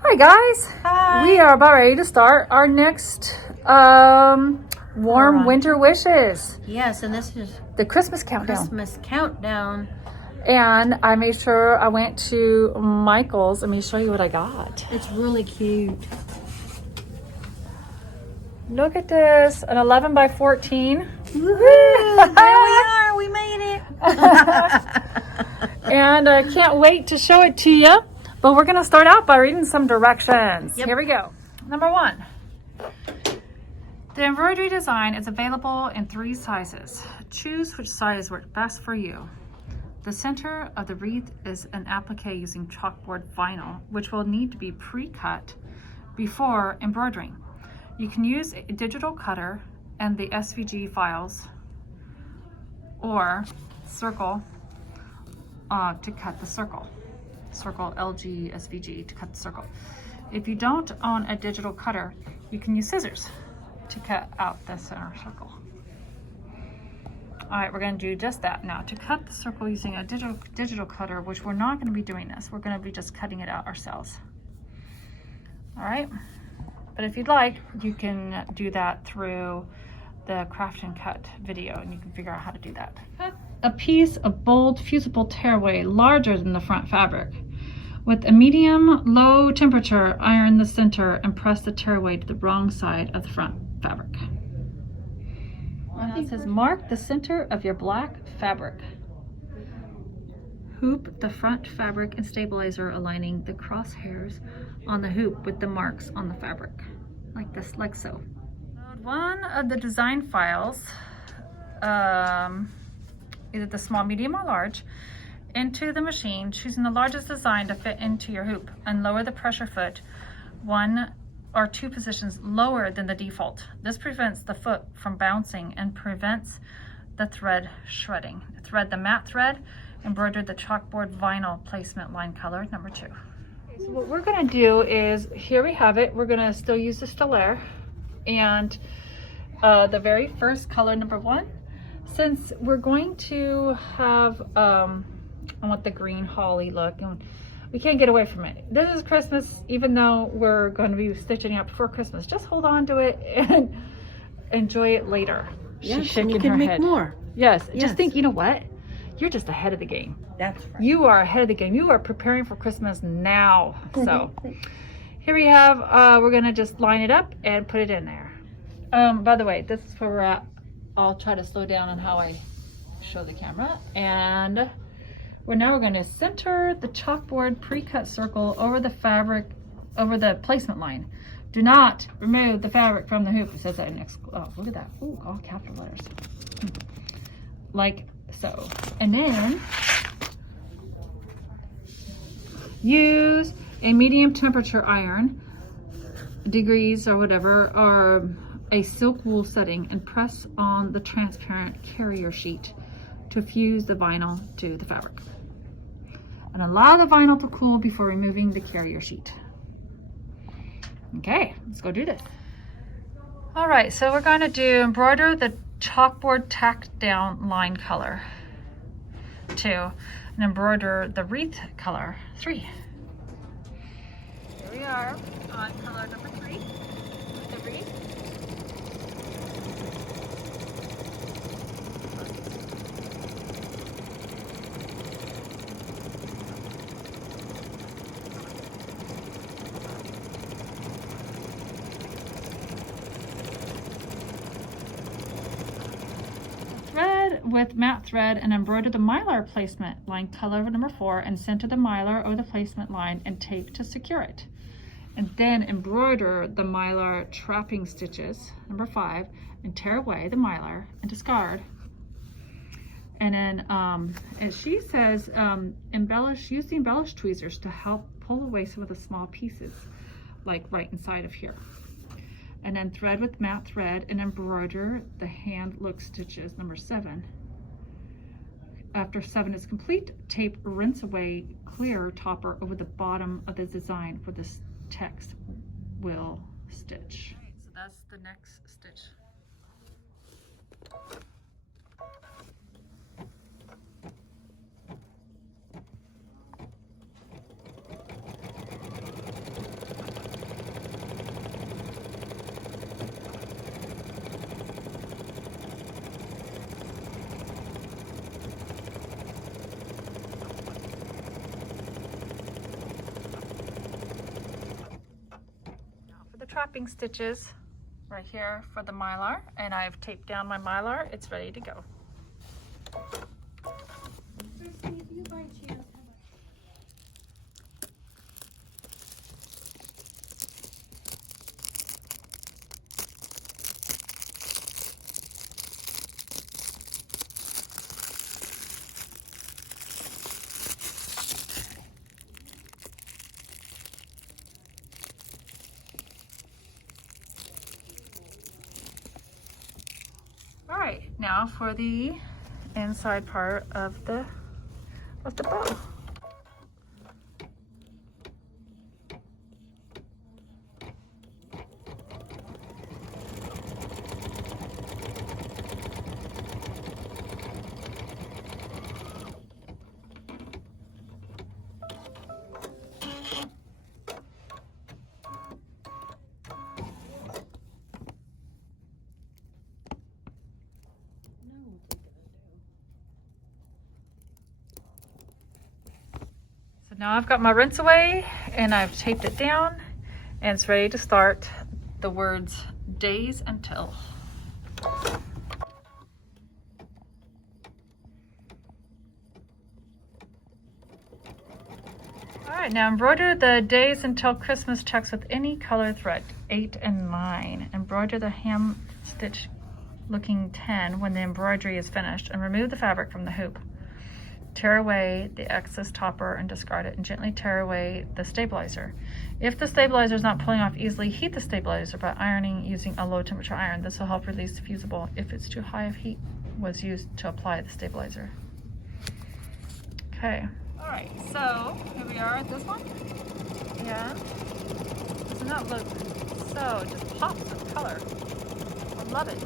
Hi guys. Hi. We are about ready to start our next warm winter wishes. Yes, and this is The Christmas countdown. Christmas countdown. And I made sure I went to Michael's. Let me show you what I got. It's really cute. Look at this, an 11 by 14. Woohoo! There we are, we made it. And I can't wait to show it to you. But we're gonna start out by reading some directions. Yep. Here we go. Number 1. The embroidery design is available in 3 sizes. Choose which size works best for you. The center of the wreath is an applique using chalkboard vinyl, which will need to be pre-cut before embroidering. You can use a digital cutter and the SVG files or circle to cut the circle. Circle LG SVG to cut the circle. If you don't own a digital cutter, you can use scissors to cut out the center circle. All right, we're going to do just that now. To cut the circle using a digital cutter, which we're not going to be doing this. We're going to be just cutting it out ourselves. All right, but if you'd like, you can do that through the Craft and Cut video, and you can figure out how to do that. Cut a piece of bold fusible tearaway larger than the front fabric. With a medium-low temperature, iron the center and press the tearaway to the wrong side of the front fabric. It says mark the center of your black fabric. Hoop the front fabric and stabilizer, aligning the crosshairs on the hoop with the marks on the fabric, like this, like so. Load one of the design files, either the small, medium, or large, into the machine, choosing the largest design to fit into your hoop, and lower the pressure foot 1 or 2 positions lower than the default. This prevents the foot from bouncing and prevents the thread shredding. Thread the matte thread, embroider the chalkboard vinyl placement line color number 2. Okay, so what we're gonna do is, here we have it, we're gonna still use the stellar, and the very first color, number 1, since we're going to have, I want the green holly look, and we can't get away from it. This is Christmas, even though we're going to be stitching it before Christmas. Just hold on to it and enjoy it later. Yes, She's shaking and you can her make head. more. Yes, Yes. just think, you know what? You're just ahead of the game. That's right. You are ahead of the game. You are preparing for Christmas now. So here we have, we're gonna just line it up and put it in there. By the way, this is where we're at. I'll try to slow down on how I show the camera. And now we're gonna center the chalkboard pre-cut circle over the fabric, over the placement line. Do not remove the fabric from the hoop. It says that in oh, look at that. Ooh, all capital letters. Like so. And then use a medium temperature iron, degrees or whatever, or a silk wool setting, and press on the transparent carrier sheet to fuse the vinyl to the fabric. And allow the vinyl to cool before removing the carrier sheet. Okay, let's go do this. All right, so we're going to embroider the chalkboard tacked down line color 2, and embroider the wreath color 3. Here we are on color number 3, the wreath. With matte thread and embroider the mylar placement line color number 4, and center the mylar over the placement line and tape to secure it. And then embroider the mylar trapping stitches number 5, and tear away the mylar and discard. And then as she says, embellish, use the embellish tweezers to help pull away some of the small pieces, like right inside of here. And then thread with matte thread and embroider the hand look stitches number 7. After 7 is complete, tape rinse away clear topper over the bottom of the design where this text will stitch. So that's the next stitch. trapping stitches right here for the Mylar, and I've taped down my Mylar. It's ready to go. All right, now for the inside part of the bow. So now I've got my rinse away and I've taped it down and it's ready to start the words days until. All right, now embroider the days until Christmas text with any color thread, 8 and 9. Embroider the ham stitch looking 10 when the embroidery is finished, and remove the fabric from the hoop. Tear away the excess topper and discard it, and gently tear away the stabilizer. If the stabilizer is not pulling off easily, heat the stabilizer by ironing using a low temperature iron. This will help release the fusible if it's too high of heat was used to apply the stabilizer. Okay. All right, so here we are at this one. Yeah. Doesn't that look so, just pops of color. I love it.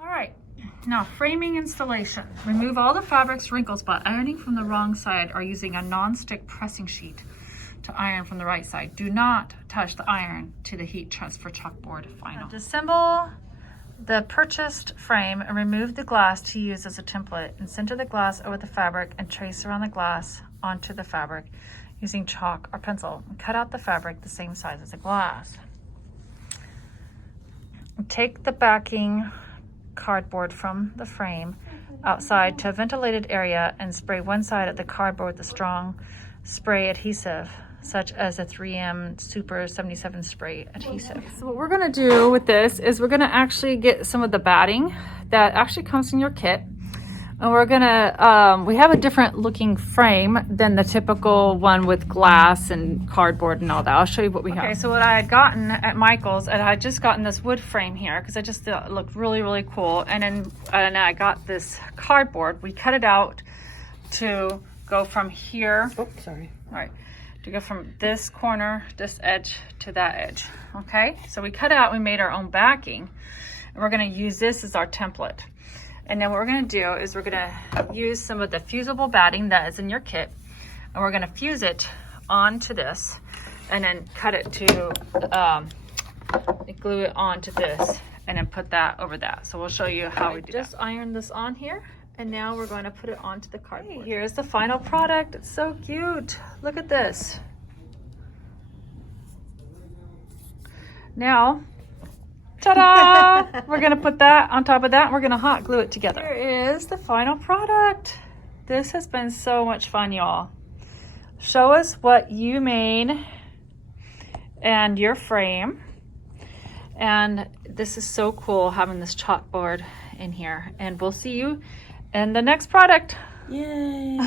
All right, now framing installation. Remove all the fabric's wrinkles by ironing from the wrong side or using a non-stick pressing sheet to iron from the right side. Do not touch the iron to the heat transfer chalkboard final. Disassemble the purchased frame and remove the glass to use as a template, and center the glass over the fabric and trace around the glass onto the fabric using chalk or pencil. And cut out the fabric the same size as the glass. Take the backing cardboard from the frame outside to a ventilated area and spray one side of the cardboard with a strong spray adhesive, such as a 3M Super 77 spray adhesive. So what we're gonna do with this is we're gonna actually get some of the batting that actually comes in your kit. And we're gonna, we have a different looking frame than the typical one with glass and cardboard and all that. I'll show you what we have. Okay, so what I had gotten at Michael's, and I had just gotten this wood frame here because I just thought it looked really, really cool. And then I got this cardboard. We cut it out to go from here. Oh, sorry. All right, to go from this corner, this edge to that edge. Okay, so we cut it out, we made our own backing. And we're gonna use this as our template. And then what we're gonna do is we're gonna use some of the fusible batting that is in your kit, and we're gonna fuse it onto this and then cut it to, glue it onto this and then put that over that. So we'll show you how we do just that. Iron this on here, and now we're going to put it onto the cardboard. Hey, here's the final product. It's so cute. Look at this. Now, ta-da! We're gonna put that on top of that and we're gonna hot glue it together. Here is the final product. This has been so much fun, y'all. Show us what you made and your frame. And this is so cool having this chalkboard in here. And we'll see you in the next product. Yay.